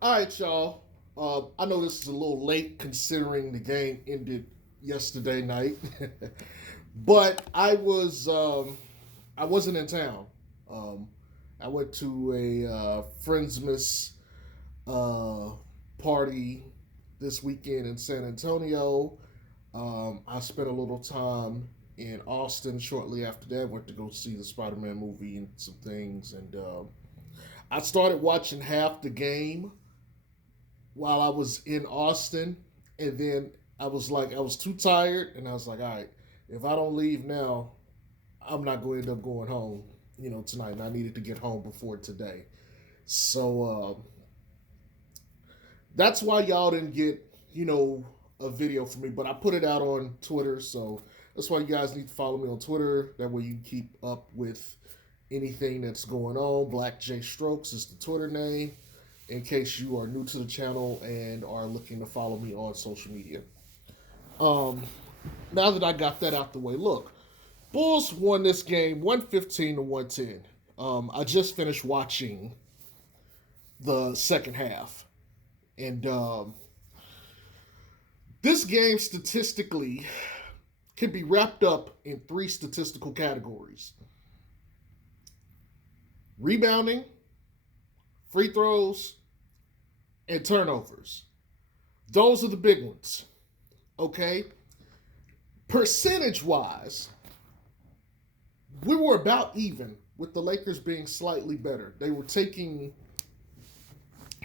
All right, y'all. I know this is a little late considering the game ended yesterday night, but I wasn't in town. Um, I went to a Friendsmas uh, party this weekend in San Antonio. I spent a little time in Austin shortly after that. Went to go see the Spider-Man movie and some things, and I started watching half the game while I was in Austin, and then I was too tired, and I was like, all right, if I don't leave now, I'm not going to end up going home, tonight. And I needed to get home before today, so that's why y'all didn't get a video from me, but I put it out on Twitter, so that's why you guys need to follow me on Twitter. That way you can keep up with anything that's going on. Black J Strokes is the Twitter name in case you are new to the channel and are looking to follow me on social media. Um, Now that I got that out the way, look, Bulls won this game 115 to 110. I just finished watching the second half, and this game statistically can be wrapped up in three statistical categories: rebounding, free throws, and turnovers. Those are the big ones. Okay? Percentage wise, we were about even with the Lakers being slightly better. They were taking,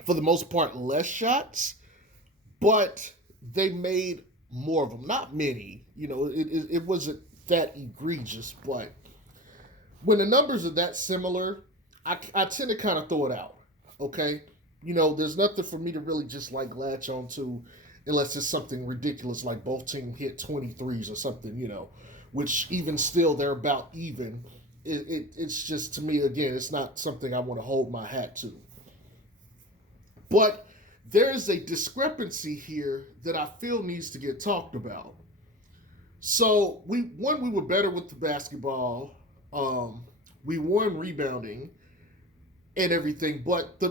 for the most part, less shots, but they made more of them. Not many. It wasn't that egregious, but when the numbers are that similar, I tend to kind of throw it out. Okay? There's nothing for me to really just like latch onto unless it's something ridiculous like both teams hit 23s or something, which even still they're about even. It's just, to me, again, it's not something I want to hold my hat to. But there's a discrepancy here that I feel needs to get talked about. So we were better with the basketball. We won rebounding and everything, but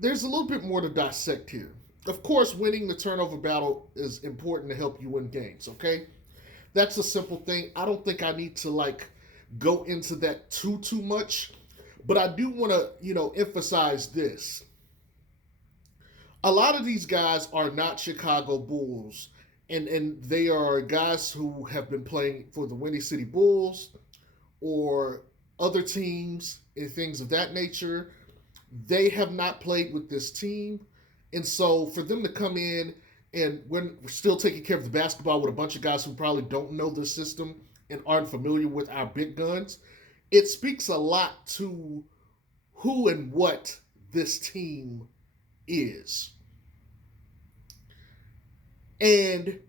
there's a little bit more to dissect here. Of course, winning the turnover battle is important to help you win games. Okay, that's a simple thing. I don't think I need to like go into that too much, but I do want to emphasize this. A lot of these guys are not Chicago Bulls, and they are guys who have been playing for the Windy City Bulls or other teams and things of that nature. They have not played with this team, and so for them to come in and when we're still taking care of the basketball with a bunch of guys who probably don't know the system and aren't familiar with our big guns, it speaks a lot to who and what this team is. And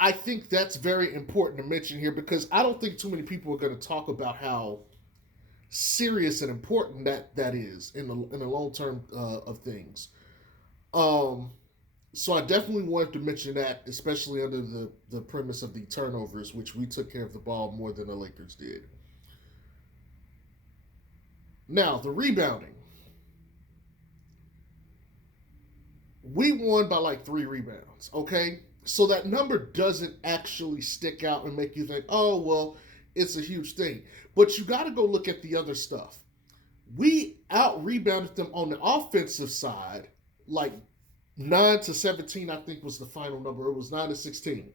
I think that's very important to mention here because I don't think too many people are going to talk about how serious and important that is in the long term of things. Um, so I definitely wanted to mention that, especially under the premise of the turnovers, which we took care of the ball more than the Lakers did. Now the rebounding, we won by like 3 rebounds. Okay, so that number doesn't actually stick out and make you think, oh well, it's a huge thing. But you got to go look at the other stuff. We out rebounded them on the offensive side, like 9-17, I think was the final number. It was 9-16,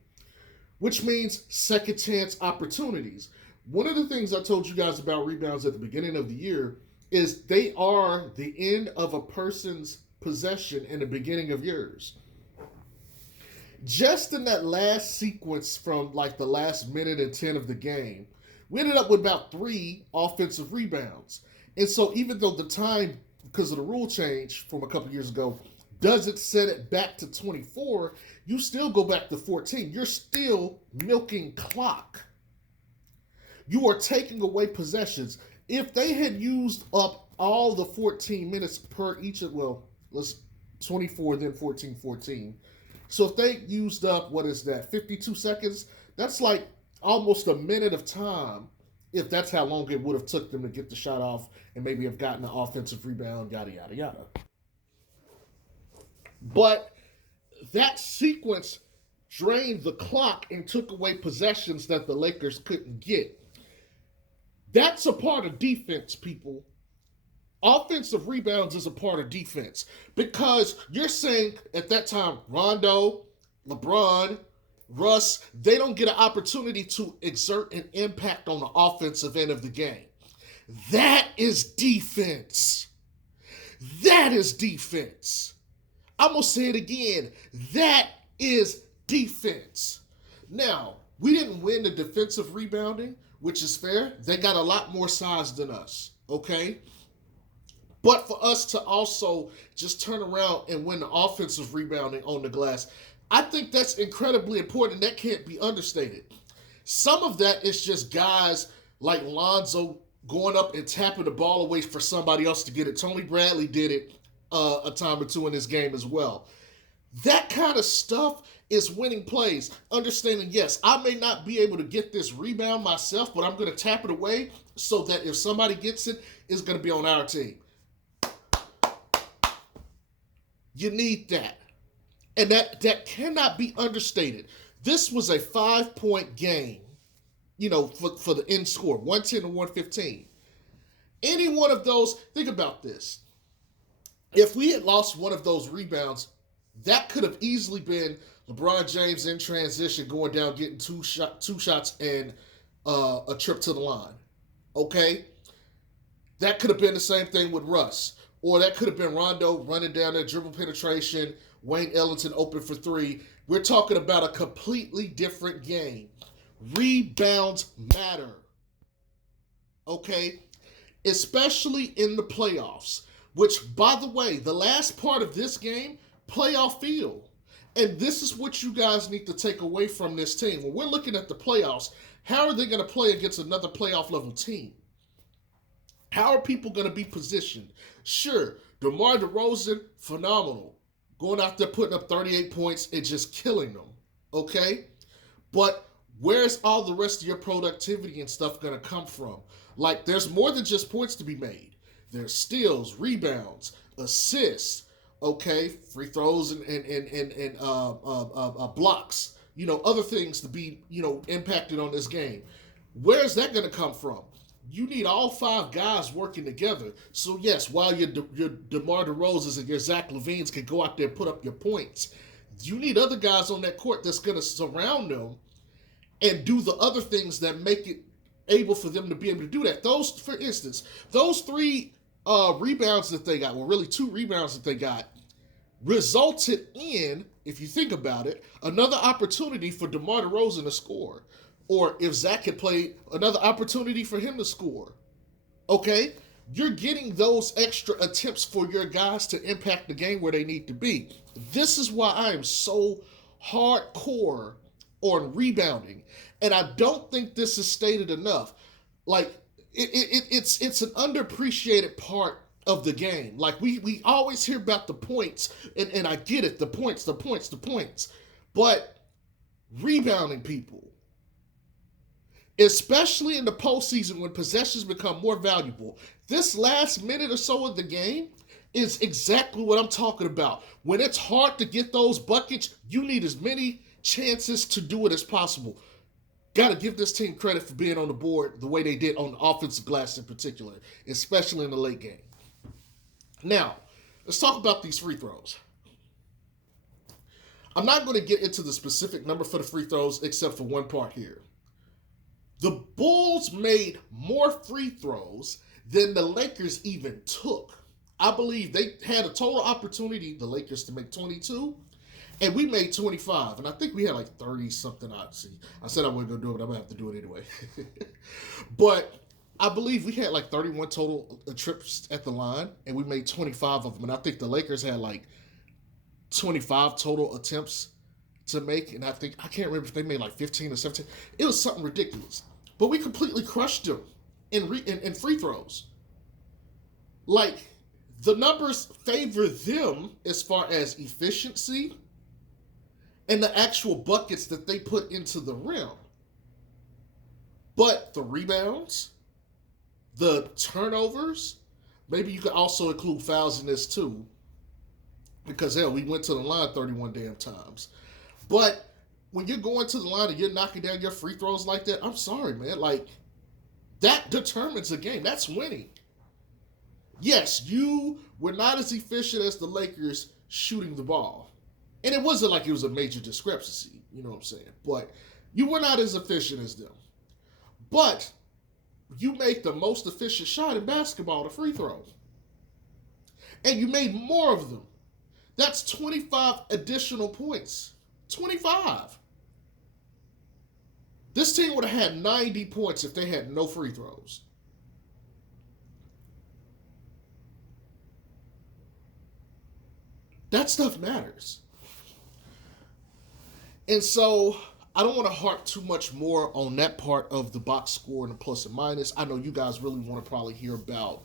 which means second chance opportunities. One of the things I told you guys about rebounds at the beginning of the year is they are the end of a person's possession in the beginning of yours. Just in that last sequence from like the last minute and 10 of the game, we ended up with about 3 offensive rebounds. And so even though the time, because of the rule change from a couple years ago, doesn't set it back to 24, you still go back to 14. You're still milking clock. You are taking away possessions. If they had used up all the 14 minutes per each of, well, let's 24, then 14, 14. So if they used up, what is that, 52 seconds? That's like almost a minute of time if that's how long it would have took them to get the shot off and maybe have gotten an offensive rebound, yada, yada, yada. But that sequence drained the clock and took away possessions that the Lakers couldn't get. That's a part of defense, people. Offensive rebounds is a part of defense because you're saying at that time, Rondo, LeBron, Russ, they don't get an opportunity to exert an impact on the offensive end of the game. That is defense. That is defense. I'm going to say it again. That is defense. Now, we didn't win the defensive rebounding, which is fair. They got a lot more size than us, okay? But for us to also just turn around and win the offensive rebounding on the glass, I think that's incredibly important. That can't be understated. Some of that is just guys like Lonzo going up and tapping the ball away for somebody else to get it. Tony Bradley did it a time or two in this game as well. That kind of stuff is winning plays. Understanding, yes, I may not be able to get this rebound myself, but I'm going to tap it away so that if somebody gets it, it's going to be on our team. You need that. And that cannot be understated. This was a 5-point game, for the end score, 110 to 115. Any one of those, think about this. If we had lost one of those rebounds, that could have easily been LeBron James in transition, going down, getting two shots and a trip to the line. Okay? That could have been the same thing with Russ. Or that could have been Rondo running down there, dribble penetration, Wayne Ellington open for three. We're talking about a completely different game. Rebounds matter. Okay? Especially in the playoffs. Which, by the way, the last part of this game, playoff feel. And this is what you guys need to take away from this team. When we're looking at the playoffs, how are they going to play against another playoff level team? How are people going to be positioned? Sure, DeMar DeRozan, phenomenal. Going out there putting up 38 points and just killing them. Okay? But where's all the rest of your productivity and stuff going to come from? Like, there's more than just points to be made. There's steals, rebounds, assists, okay, free throws and blocks, other things to be, impacted on this game. Where's that going to come from? You need all five guys working together. So yes, while your DeMar DeRozans and your Zach LaVines can go out there and put up your points, you need other guys on that court that's going to surround them and do the other things that make it able for them to be able to do that. For instance, those three rebounds that they got, well, really two rebounds that they got, resulted in, if you think about it, another opportunity for DeMar DeRozan to score. Or if Zach had played, another opportunity for him to score. Okay? You're getting those extra attempts for your guys to impact the game where they need to be. This is why I am so hardcore on rebounding. And I don't think this is stated enough. Like, it's an underappreciated part of the game. Like, we always hear about the points, and I get it, the points. But rebounding, people, especially in the postseason when possessions become more valuable, this last minute or so of the game is exactly what I'm talking about. When it's hard to get those buckets, you need as many chances to do it as possible. Got to give this team credit for being on the board the way they did on the offensive glass in particular, especially in the late game. Now, let's talk about these free throws. I'm not going to get into the specific number for the free throws except for one part here. The Bulls made more free throws than the Lakers even took. I believe they had a total opportunity, the Lakers, to make 22, and we made 25. And I think we had like 30-something. I said I wasn't going to do it, but I'm going to have to do it anyway. But I believe we had like 31 total trips at the line, and we made 25 of them. And I think the Lakers had like 25 total attempts to make, and I can't remember if they made like 15 or 17. It was something ridiculous. But we completely crushed them in free throws. Like, the numbers favor them as far as efficiency and the actual buckets that they put into the rim. But the rebounds, the turnovers, maybe you could also include fouls in this too. because hell, we went to the line 31 damn times. But when you're going to the line and you're knocking down your free throws like that, I'm sorry, man. Like, that determines a game. That's winning. Yes, you were not as efficient as the Lakers shooting the ball. And it wasn't like it was a major discrepancy, you know what I'm saying? But you were not as efficient as them. But you made the most efficient shot in basketball, the free throw. And you made more of them. That's 25 additional points. 25. This team would have had 90 points if they had no free throws. That stuff matters. And so I don't want to harp too much more on that part of the box score and the plus and minus. I know you guys really want to probably hear about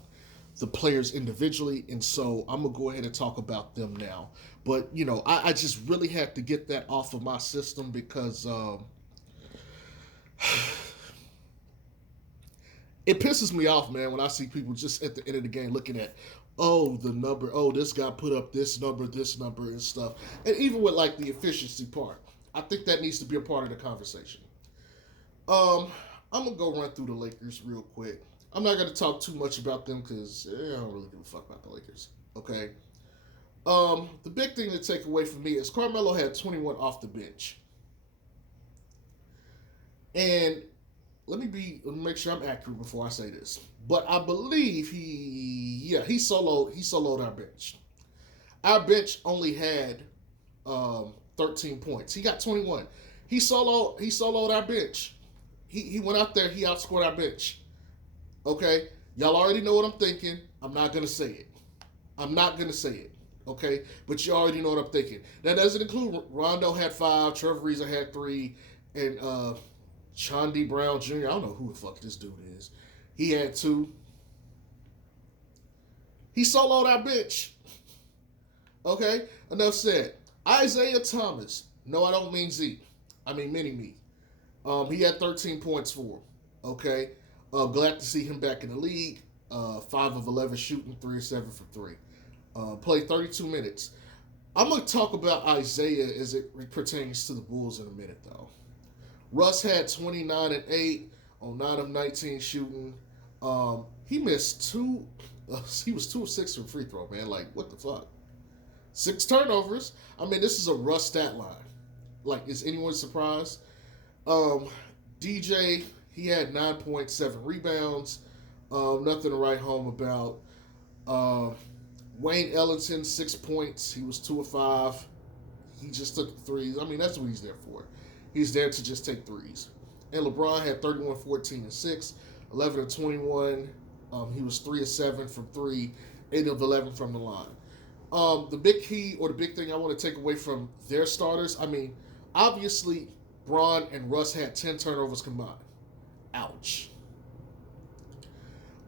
the players individually, and so I'm going to go ahead and talk about them now. But, you know, I just really had to get that off of my system because it pisses me off, man, when I see people just at the end of the game looking at, oh, the number, oh, this guy put up this number, and stuff. And even with, like, the efficiency part, I think that needs to be a part of the conversation. I'm going to go run through the Lakers real quick. I'm not going to talk too much about them because I don't really give a fuck about the Lakers. Okay? The big thing to take away from me is Carmelo had 21 off the bench. And let me make sure I'm accurate before I say this. But I believe he soloed our bench. Our bench only had 13 points. He got 21. He soloed our bench. He went out there, he outscored our bench. Okay? Y'all already know what I'm thinking. I'm not going to say it. Okay? But you already know what I'm thinking. That doesn't include Rondo had 5, Trevor Ariza had 3, and Chauncey Brown Jr. I don't know who the fuck this dude is. He had 2. He soloed our bench. Okay? Enough said. Isaiah Thomas. No, I don't mean Z. I mean Mini-Me. He had 13 points for him. Okay? Glad to see him back in the league. 5 of 11 shooting, 3 of 7 from 3. Played 32 minutes. I'm going to talk about Isaiah as it pertains to the Bulls in a minute, though. Russ had 29 and 8 on 9 of 19 shooting. He missed 2. He was 2 of 6 from free throw, man. Like, what the fuck? 6 turnovers. I mean, this is a Russ stat line. Like, is anyone surprised? DJ, he had 9.7 rebounds. Nothing to write home about. Wayne Ellington, 6 points. He was 2 of 5. He just took the threes. I mean, that's what he's there for. He's there to just take threes. And LeBron had 31, 14, and 6, 11 and 21. He was 3 of 7 from 3, 8 of 11 from the line. The big key or the big thing I want to take away from their starters, I mean, obviously, Bron and Russ had 10 turnovers combined. Ouch.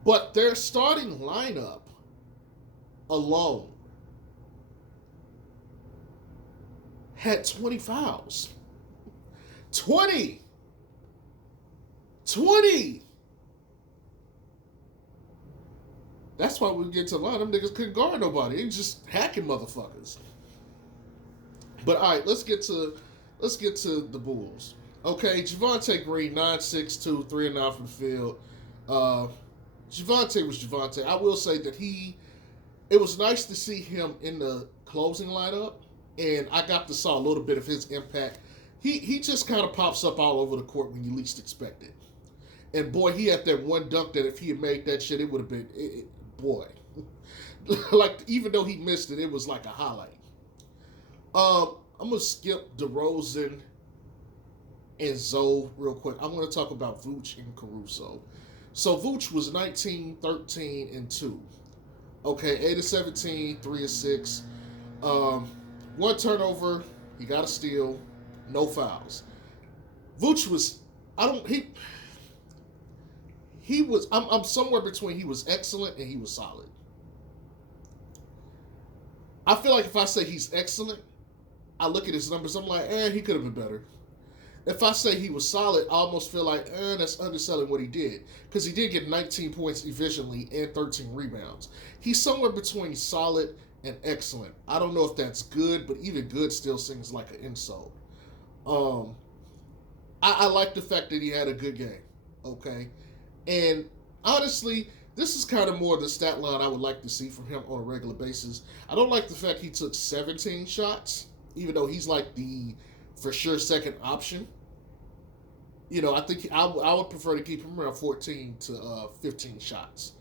But their starting lineup alone had 20 fouls. 20! That's why we get to the line. Them niggas couldn't guard nobody. They just hacking motherfuckers. But all right, let's get to the Bulls. Okay, Javonte Green, 9'6", 3 and 9 from the field. Javonte was Javonte. I will say that it was nice to see him in the closing lineup, and I got to saw a little bit of his impact. He just kind of pops up all over the court when you least expect it. And boy, he had that one dunk that if he had made that shit, it would have been, boy. Like, even though he missed it, it was like a highlight. I'm going to skip DeRozan and Zoe real quick. I'm going to talk about Vooch and Caruso. So Vooch was 19, 13, and 2. Okay, 8 of 17, 3 of 6. 1 turnover, he got a steal, no fouls. Vooch was, I'm somewhere between he was excellent and he was solid. I feel like if I say he's excellent, I look at his numbers, I'm like, he could have been better. If I say he was solid, I almost feel like, that's underselling what he did. Because he did get 19 points efficiently and 13 rebounds. He's somewhere between solid and excellent. I don't know if that's good, but even good still seems like an insult. Um, I like the fact that he had a good game. Okay, and honestly, this is kind of more the stat line I would like to see from him on a regular basis. I don't like the fact he took 17 shots, even though he's like the for sure second option. I think I would prefer to keep him around 14 to 15 shots.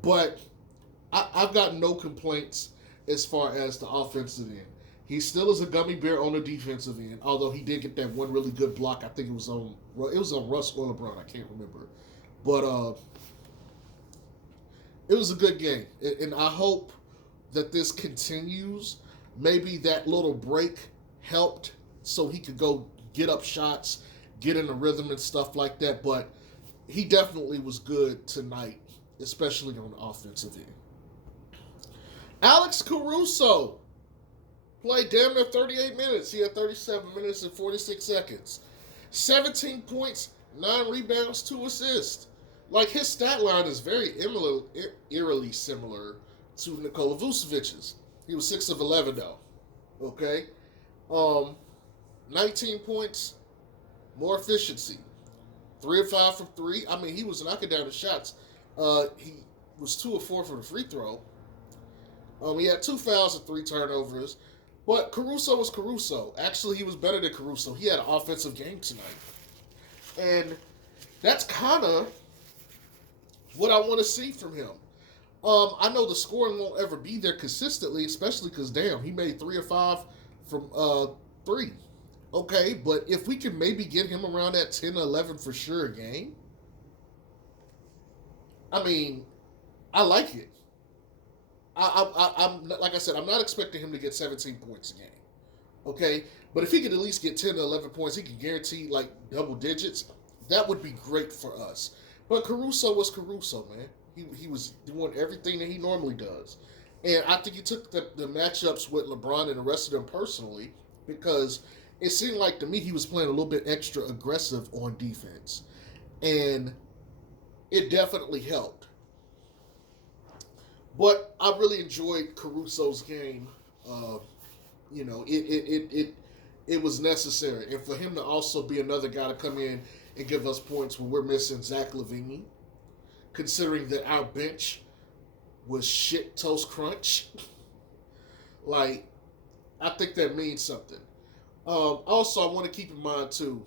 But I've got no complaints as far as the offensive end. He still is a gummy bear on the defensive end, although he did get that one really good block. I think it was on Russ or LeBron. I can't remember, but it was a good game, and I hope that this continues. Maybe that little break helped so he could go get up shots, get in the rhythm and stuff like that. But he definitely was good tonight, especially on the offensive end. Alex Caruso played damn near 38 minutes. He had 37 minutes and 46 seconds. 17 points, 9 rebounds, 2 assists. Like, his stat line is very eerily similar to Nikola Vucevic's. He was 6 of 11, though. Okay? 19 points, more efficiency. 3 of 5 from 3. I mean, he was knocking down the shots. He was 2 of 4 for the free throw. He had 2 fouls and 3 turnovers. But Caruso was Caruso. Actually, he was better than Caruso. He had an offensive game tonight. And that's kind of what I want to see from him. I know the scoring won't ever be there consistently, especially because, damn, he made 3 of 5 from 3. Okay, but if we can maybe get him around that 10 or 11 for sure a game, I mean, I like it. I'm like I said, I'm not expecting him to get 17 points a game. Okay, but if he could at least get 10 to 11 points, he could guarantee like double digits. That would be great for us. But Caruso was Caruso, man. He was doing everything that he normally does, and I think he took the matchups with LeBron and the rest of them personally because it seemed like to me he was playing a little bit extra aggressive on defense, and it definitely helped. But I really enjoyed Caruso's game. It was necessary, and for him to also be another guy to come in and give us points when we're missing Zach LaVine, considering that our bench was shit toast crunch. Like, I think that means something. Also, I want to keep in mind too,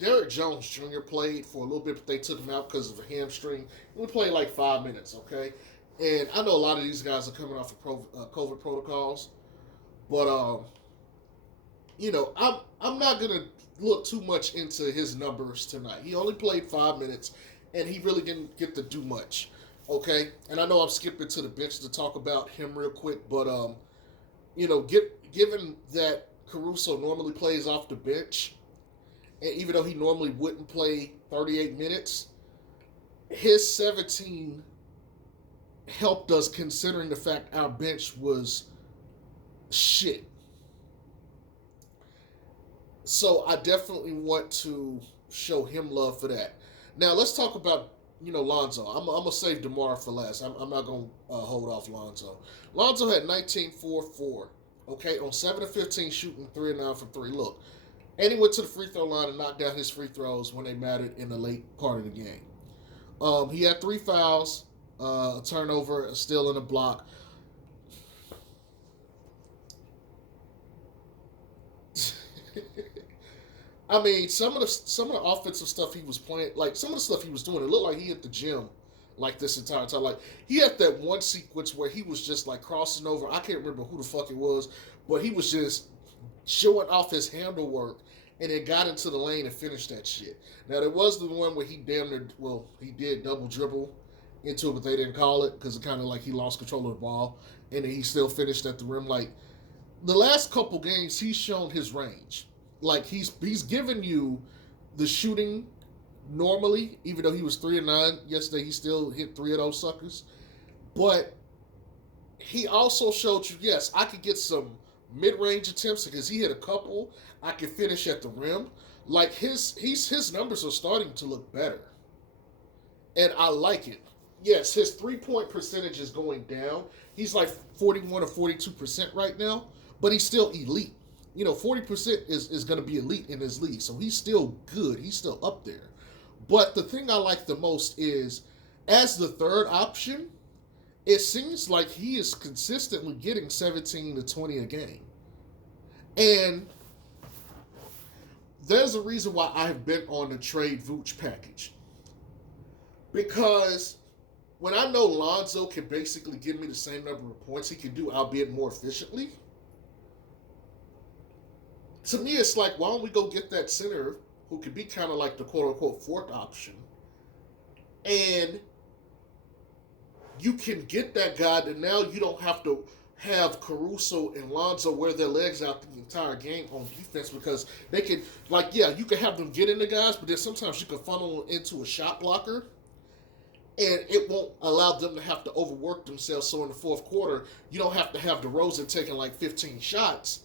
Derrick Jones Jr. played for a little bit, but they took him out because of a hamstring. We played like 5 minutes, okay? And I know a lot of these guys are coming off of COVID protocols, but I'm not gonna look too much into his numbers tonight. He only played 5 minutes, and he really didn't get to do much. Okay, and I know I'm skipping to the bench to talk about him real quick, but given that Caruso normally plays off the bench, and even though he normally wouldn't play 38 minutes, his 17 helped us considering the fact our bench was shit. So I definitely want to show him love for that. Now let's talk about Lonzo. I'm gonna save DeMar for last. I'm not gonna hold off Lonzo. Lonzo had 19, 4, 4. Okay, on 7 of 15 shooting 3 of 9 from 3. Look, and he went to the free throw line and knocked down his free throws when they mattered in the late part of the game. He had 3 fouls, a turnover, a steal, and a block. I mean, some of the offensive stuff he was playing, like some of the stuff he was doing, it looked like he hit the gym like this entire time. Like he had that one sequence where he was just like crossing over. I can't remember who the fuck it was, but he was just showing off his handle work and then got into the lane and finished that shit. Now there was the one where he he did double dribble into it, but they didn't call it because it kind of like he lost control of the ball and then he still finished at the rim. Like the last couple games, he's shown his range. Like he's given you the shooting normally, even though he was 3 of 9 yesterday, he still hit 3 of those suckers. But he also showed you, yes, I could get some mid-range attempts because he hit a couple. I could finish at the rim. Like his numbers are starting to look better, and I like it. yes, his 3-point percentage is going down. He's like 41 or 42% right now, but he's still elite. 40% is going to be elite in his league, so he's still good. He's still up there. But the thing I like the most is, as the third option, it seems like he is consistently getting 17 to 20 a game. And there's a reason why I have been on the trade Vooch package. Because when I know Lonzo can basically give me the same number of points he can do, albeit more efficiently, to me it's like, why don't we go get that center who could be kind of like the quote-unquote fourth option, and you can get that guy that now you don't have to have Caruso and Lonzo wear their legs out the entire game on defense, because they can, like, yeah, you can have them get into guys, but then sometimes you can funnel them into a shot blocker, and it won't allow them to have to overwork themselves. So in the fourth quarter, you don't have to have DeRozan taking like 15 shots.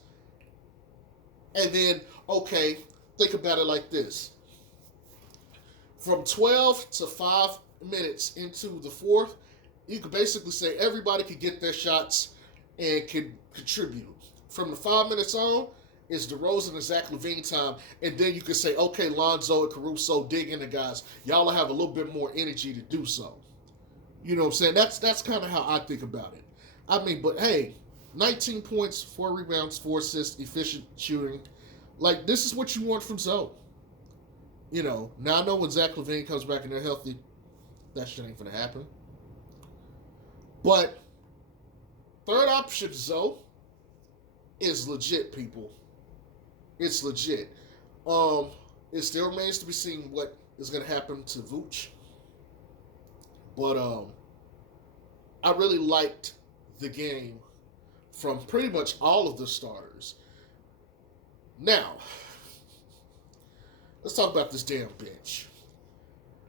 And then, okay, think about it like this. From 12 to 5 minutes into the fourth, you could basically say everybody could get their shots and can contribute. From the 5 minutes on, it's DeRozan and Zach LaVine time, and then you can say, okay, Lonzo and Caruso, dig into guys. Y'all will have a little bit more energy to do so. You know what I'm saying? That's kind of how I think about it. I mean, but hey, 19 points, 4 rebounds, 4 assists, efficient shooting. Like, this is what you want from Zoe. Now I know when Zach LaVine comes back and they're healthy, that shit ain't gonna happen. But third option Zoe is legit, people. It's legit. It still remains to be seen what is gonna happen to Vooch. But I really liked the game from pretty much all of the starters. Now, let's talk about this damn bench.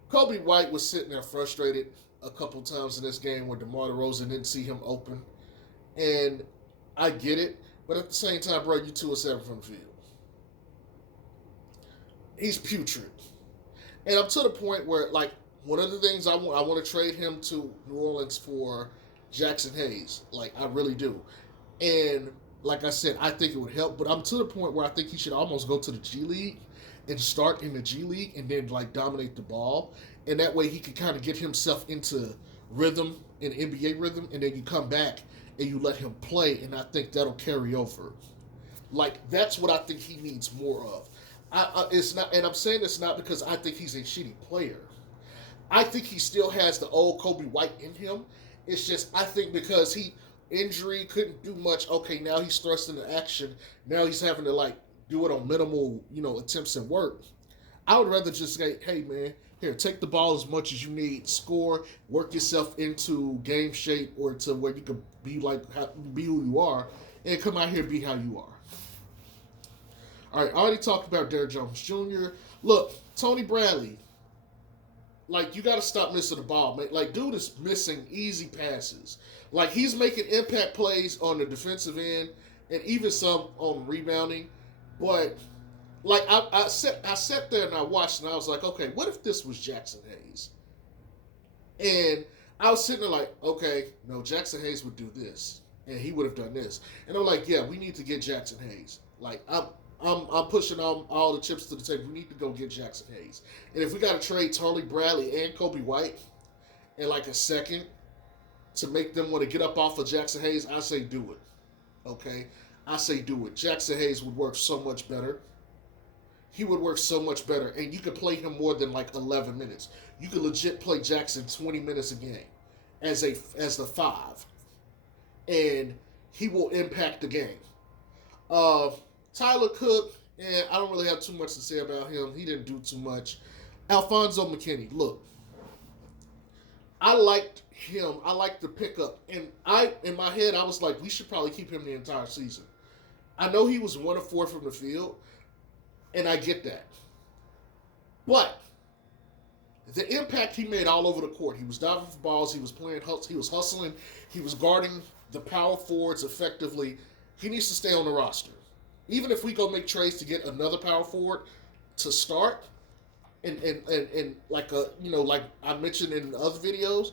Kobe White was sitting there frustrated a couple times in this game where DeMar DeRozan didn't see him open. And I get it, but at the same time, bro, you 2-7 from the field. He's putrid. And I'm to the point where, like, one of the things I want to trade him to New Orleans for Jackson Hayes. Like, I really do. And like I said, I think it would help, but I'm to the point where I think he should almost go to the G League and start in the G League and then, like, dominate the ball. And that way he can kind of get himself into rhythm, in NBA rhythm, and then you come back and you let him play, and I think that'll carry over. Like, that's what I think he needs more of. It's not, and I'm saying it's not because I think he's a shitty player. I think he still has the old Kobe White in him. It's just, I think because injury, couldn't do much. Okay, now he's thrust into action. Now he's having to, like, do it on minimal, attempts and work. I would rather just say, hey, man, here, take the ball as much as you need, score, work yourself into game shape or to where you can be be who you are, and come out here and be how you are. All right, I already talked about Derrick Jones Jr. Look, Tony Bradley, like, you got to stop missing the ball, man. Like, dude is missing easy passes. Like, he's making impact plays on the defensive end and even some on rebounding. But, like, I sat there and I watched and I was like, okay, what if this was Jackson Hayes? And I was sitting there like, okay, no, Jackson Hayes would do this. And he would have done this. And I'm like, yeah, we need to get Jackson Hayes. Like, I'm pushing all the chips to the table. We need to go get Jackson Hayes. And if we got to trade Tony Bradley and Kobe White in like a second to make them want to get up off of Jackson Hayes, I say do it. Okay? I say do it. Jackson Hayes would work so much better. He would work so much better. And you could play him more than like 11 minutes. You could legit play Jackson 20 minutes a game as the 5. And he will impact the game. Tyler Cook, I don't really have too much to say about him. He didn't do too much. Alfonso McKinney, look, I liked him. I liked the pickup. And in my head, I was like, we should probably keep him the entire season. I know he was 1 of 4 from the field, and I get that. But the impact he made all over the court, he was diving for balls, he was hustling, he was guarding the power forwards effectively. He needs to stay on the roster. Even if we go make trades to get another power forward to start, and like like I mentioned in other videos,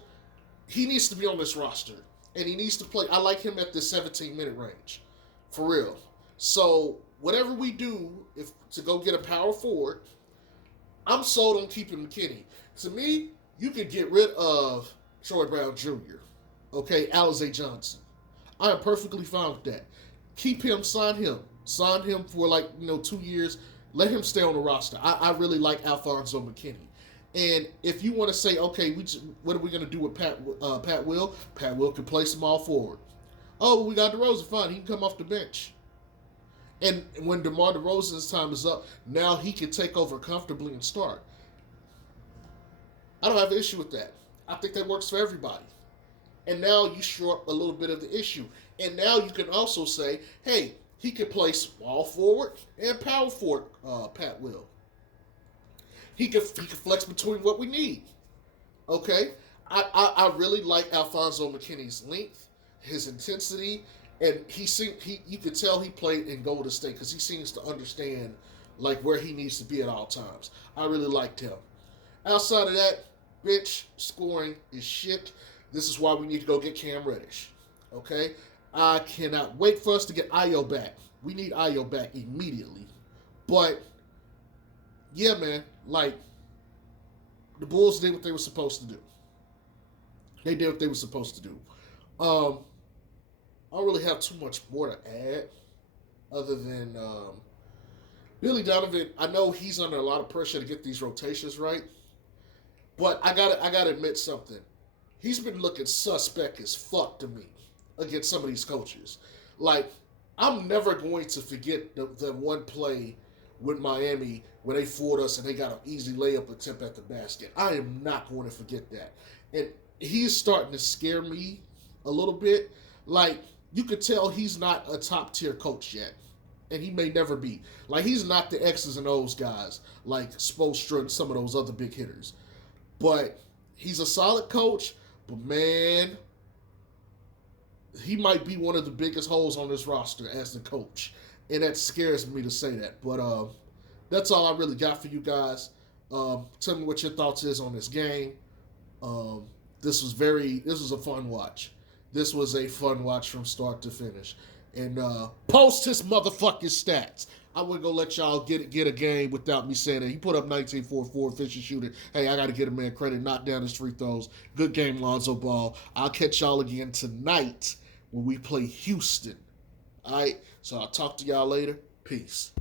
he needs to be on this roster. And he needs to play. I like him at the 17-minute range. For real. So whatever we do if to go get a power forward, I'm sold on keeping McKinney. To me, you could get rid of Troy Brown Jr., okay, Alize Johnson. I am perfectly fine with that. Keep him, sign him. Sign him for 2 years. Let him stay on the roster. I really like Alfonso McKinney. And if you want to say, okay, what are we going to do with Pat Will? Pat Will can play small forward. Oh, well, we got DeRozan. Fine, he can come off the bench. And when DeMar DeRozan's time is up, now he can take over comfortably and start. I don't have an issue with that. I think that works for everybody. And now you shore up a little bit of the issue. And now you can also say, hey, he can play small forward and power forward, Pat Will. He can flex between what we need. Okay? I really like Alfonso McKinney's length, his intensity, and you could tell he played in Golden State because he seems to understand where he needs to be at all times. I really liked him. Outside of that, bench scoring is shit. This is why we need to go get Cam Reddish. Okay? I cannot wait for us to get Ayo back. We need Ayo back immediately. But yeah, man, the Bulls did what they were supposed to do. They did what they were supposed to do. I don't really have too much more to add other than Billy Donovan. I know he's under a lot of pressure to get these rotations right, but I gotta admit something. He's been looking suspect as fuck to me against some of these coaches. I'm never going to forget the one play with Miami when they fooled us and they got an easy layup attempt at the basket. I am not going to forget that. And he's starting to scare me a little bit. You could tell he's not a top-tier coach yet. And he may never be. He's not the X's and O's guys like Spoelstra and some of those other big hitters. But he's a solid coach. But, man, he might be one of the biggest holes on this roster as the coach. And that scares me to say that. But that's all I really got for you guys. Tell me what your thoughts is on this game. This was a fun watch. This was a fun watch from start to finish. And post his motherfucking stats. I wouldn't go let y'all get a game without me saying that. He put up 19-4 efficient shooting. Hey, I got to get a man credit. Knock down his free throws. Good game, Lonzo Ball. I'll catch y'all again tonight when we play Houston. All right? So I'll talk to y'all later. Peace.